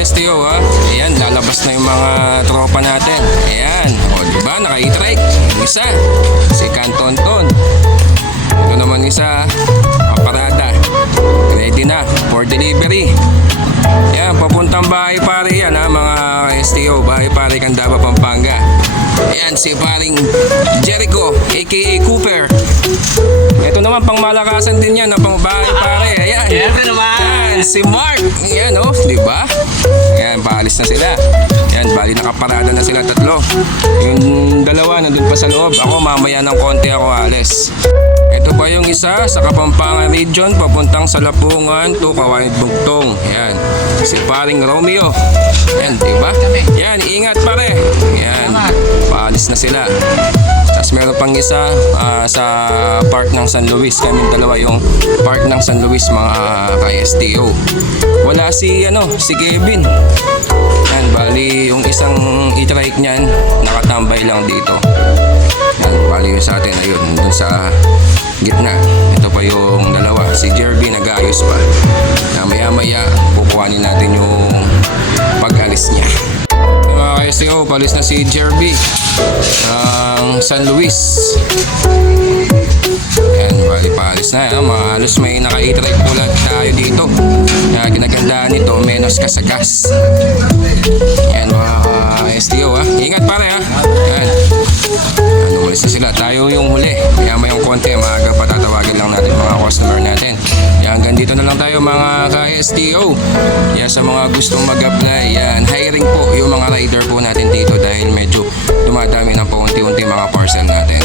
ka-STO ha. Ayan, lalabas na yung mga tropa natin. Ayan, o diba, naka-e-trike. Isa, si Cantonton. Ito naman isa, paparada. Ready na for delivery. Ayan, papuntang bahay pare yan ha, mga STO. Bahay pare Candaba, Pampanga. Ayan, si paring Jericho, aka Cooper. Ito naman, pang malakasan din yan, pang bahay pare. Ayan. Ayan, si Mark. Ayan o, diba? Ayan, paalis na sila. Ayan, bali nakaparada na sila tatlo. Yung dalawa nandun pa sa loob. Ako mamaya ng konti ako alis. Ito pa yung isa sa Kapampangan Region papuntang sa Lapungan to Kawayan Bugtong. Ayan, si paring Romeo. Ayan, diba? Ayan, ingat pare. Ayan, paalis na sila. Tapos meron pang isa sa park ng San Luis. Kami dalawa yung park ng San Luis, mga ka-STO. Wala si Kevin. Yan, bali yung isang e-trike niyan nakatambay lang dito. Yan, bali yung sa atin ayun, dun sa gitna. Ito pa yung dalawa, si Jerby nag-aayos pa. Na maya-maya kukuhanin natin yung pag-alis niya. Mga ka-STO, palis na si Jerby ng San Luis. Ayan, bali paalis na. Halos may naka-e-trike po lang tayo dito. Ginagandaan nito, menos ka sa gas. Ayan mga STO ha. Ingat pare ha. Ayan. Umalis na sila. Tayo yung huli. Kaya mayong konti, maaga patatawagan lang natin mga customer natin. Kaya hanggang dito na lang tayo mga ka-STO. Kaya sa mga gustong mag-apply, yan, hiring po yung mga rider po natin dito dahil medyo dumadami ng paunti-unti mga parcel natin.